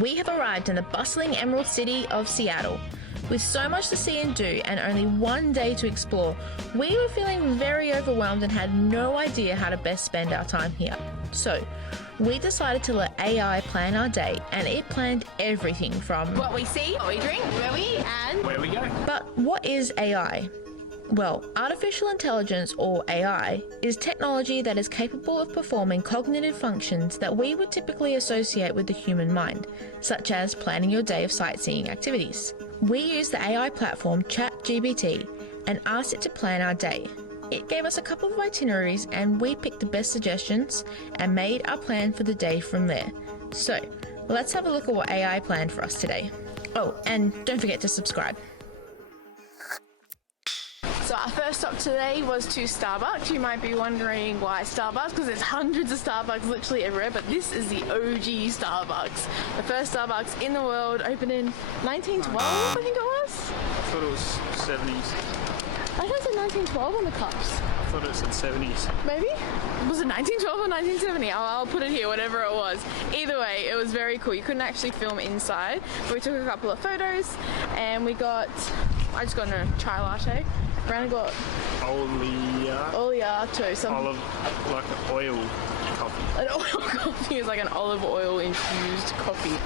We have arrived in the bustling Emerald City of Seattle. With so much to see and do and only one day to explore, we were feeling very overwhelmed and had no idea how to best spend our time here. So, we decided to let AI plan our day, and it planned everything from what we see, what we drink, where we eat, and where we go. But what is AI? Well, artificial intelligence, or AI, is technology that is capable of performing cognitive functions that we would typically associate with the human mind, such as planning your day of sightseeing activities. We used the AI platform ChatGPT and asked it to plan our day. It gave us a couple of itineraries and we picked the best suggestions and made our plan for the day from there. So, let's have a look at what AI planned for us today. Oh, and don't forget to subscribe. So our first stop today was to Starbucks. You might be wondering why Starbucks, because there's hundreds of Starbucks literally everywhere, but this is the OG Starbucks. The first Starbucks in the world, opened in 1912, I think it was? I thought it was 70s. I thought it said 1912 on the cups. I thought it said 70s. Maybe? Was it 1912 or 1970? I'll put it here, whatever it was. Either way, it was very cool. You couldn't actually film inside, but we took a couple of photos and we got, I just got a chai latte. Brandon got oleato, some olive, like an oil coffee. An oil coffee is like an olive oil infused coffee.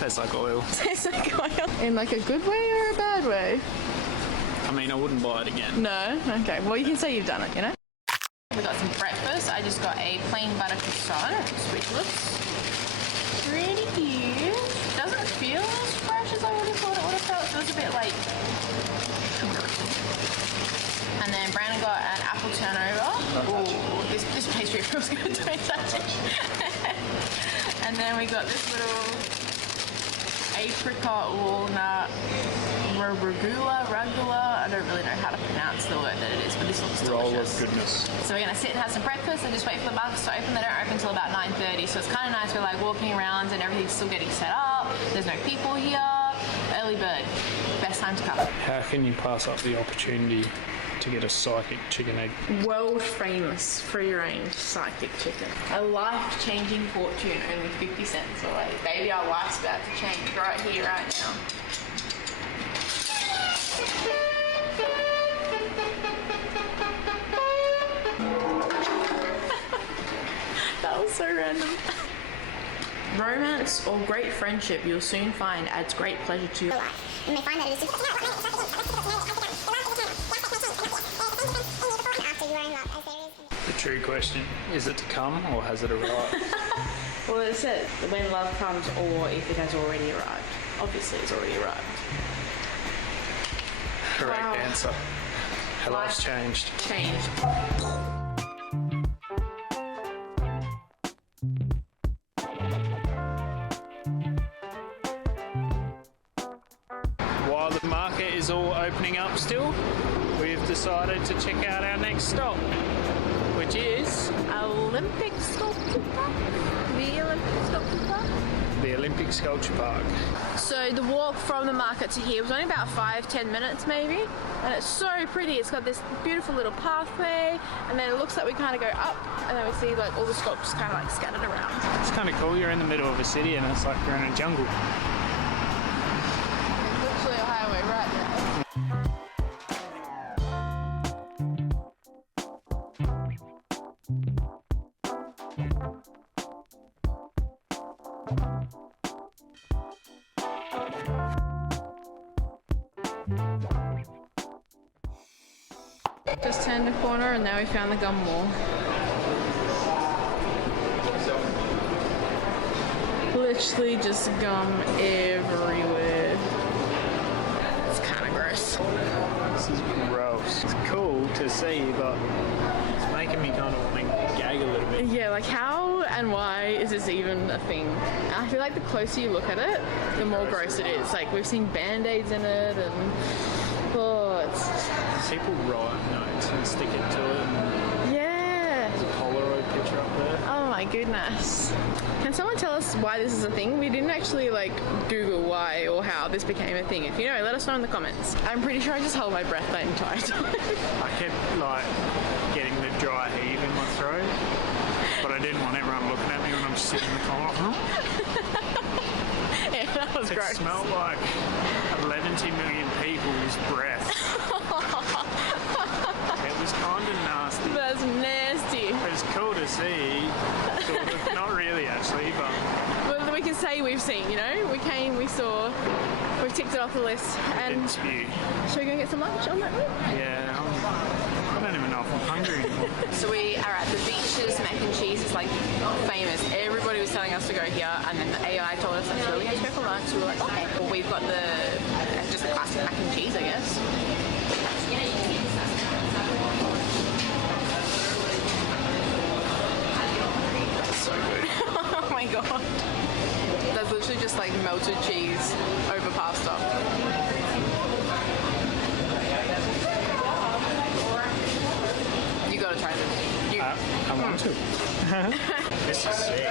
Tastes like oil. Tastes like oil. In like a good way or a bad way? I mean, I wouldn't buy it again. No? Okay. Well, you can say you've done it, you know? We got some breakfast. I just got a plain butter croissant, which looks pretty good. Doesn't feel as fresh as I would have thought it would have felt. Feels a bit like sugary. And then Brandon got an apple turnover. Ooh, this pastry feels good to me, actually. And then we got this little apricot walnut ragula. I don't really know how to pronounce the word that it is, but this looks delicious. Roll of goodness. So we're gonna sit and have some breakfast and just wait for the markets to open. They don't open until about 9:30, so it's kind of nice. We're like walking around and everything's still getting set up. There's no people here. Early bird, best time to come. How can you pass up the opportunity to get a psychic chicken egg? World famous free range psychic chicken. A life-changing fortune, only 50 cents away. Baby, our life's about to change right here, right now. That was so random. Romance or great friendship, you'll soon find adds great pleasure to your life. You may find that it is The true question, is it to come or has it arrived? Well, it said when love comes or if it has already arrived. Obviously, it's already arrived. Correct Wow. answer. Her life's changed. Changed. While the market is all opening up still, we've decided to check out our next stop, which is Olympic Sculpture Park? The Olympic Sculpture Park? the Olympic Sculpture Park. So the walk from the market to here was only about 5-10 minutes maybe, and it's so pretty. It's got this beautiful little pathway, and then it looks like we kind of go up, and then we see like all the sculptures kind of like scattered around. It's kind of cool, you're in the middle of a city and it's like you're in a jungle. Literally a highway right there. Just turned a corner and now we found the gum wall. Literally just gum everywhere. It's kind of gross. This is gross. It's cool to see, but it's making me kind of want to gag a little bit. Yeah, like how and why is this even a thing? I feel like the closer you look at it, the more gross it is. Like we've seen band-aids in it and it's... People write notes and stick it to it. And Yeah. there's a Polaroid picture up there. Oh my goodness. Can someone tell us why this is a thing? We didn't actually like Google why or how this became a thing. If you know, let us know in the comments. I'm pretty sure I just held my breath that entire time. I kept like getting the dry heave in my throat, but I didn't want everyone looking at me when I'm sitting in the corner. Yeah, that was It gross. smelled like 11 million people's breath. It was kind of nasty. That's nasty. It was cool to see, sort of. Not really, actually, but Well, we can say we've seen, you know? We came, we saw, we've ticked it off the list. And it's you. shall we go and get some lunch on that route? Yeah, I don't even know if I'm hungry anymore. So we are at the Beechers mac and cheese. It's like famous. Everybody was telling us to go here, and then the AI told us that's where we had to go for lunch. So we were like, okay. Well, we've got just the classic mac and cheese, I guess. That's so good. Oh my god. That's literally just like melted cheese over pasta. You gotta try this. I want to. This is sick.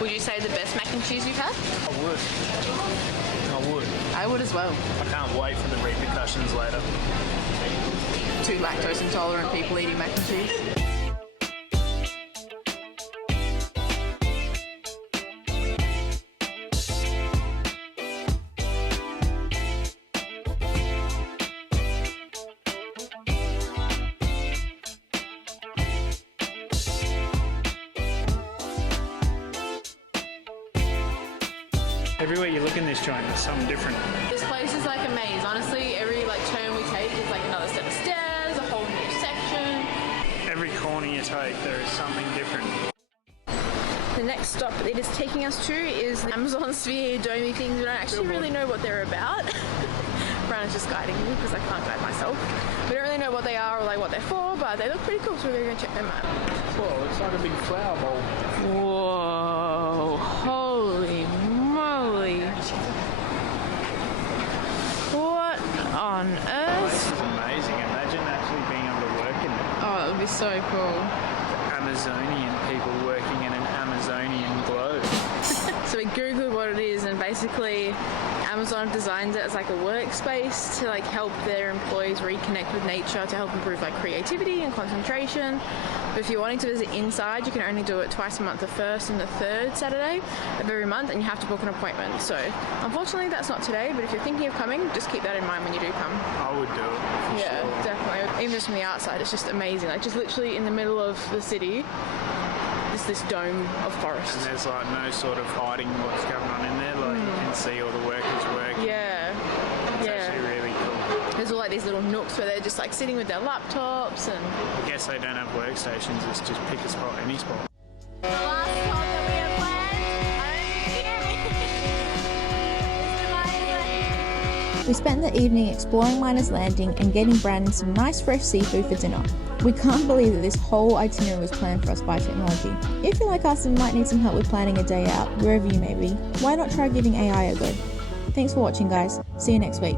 Would you say the best mac and cheese you've had? I would. I would as well. I can't wait for the repercussions later. 2 lactose intolerant people eating mac and cheese. Everywhere you look in this joint, there's something different. This place is like a maze. Honestly, every like turn we take is like another set of stairs, a whole new section. Every corner you take, there is something different. The next stop it is taking us to is the Amazon Sphere domey things. We don't actually really know what they're about. Brian is just guiding me because I can't guide myself. We don't really know what they are or like what they're for, but they look pretty cool, so we're going to go check them out. Whoa, it's like a big flower bowl. Whoa, holy moly. What on earth? This is amazing. Imagine actually being able to work in it. Oh, that would be so cool. Amazonian people working in an Amazonian globe. So we googled what it is, and basically Amazon designs it as like a workspace to like help their employees reconnect with nature to help improve like creativity and concentration. But if you're wanting to visit inside, you can only do it twice a month, the first and the third Saturday of every month, and you have to book an appointment. So unfortunately that's not today, but if you're thinking of coming, just keep that in mind when you do come. I would do it. Yeah, definitely. Even just from the outside, it's just amazing. Like just literally in the middle of the city, is this dome of forest. And there's like no sort of hiding what's going on in there. Like you can see all the workers working. Yeah. It's actually really cool. There's all like these little nooks where they're just like sitting with their laptops and... I guess they don't have workstations. It's just pick a spot, any spot. We spent the evening exploring Miners Landing and getting Brandon some nice fresh seafood for dinner. We can't believe that this whole itinerary was planned for us by technology. If you're like us and might need some help with planning a day out, wherever you may be, why not try giving AI a go? Thanks for watching, guys. See you next week.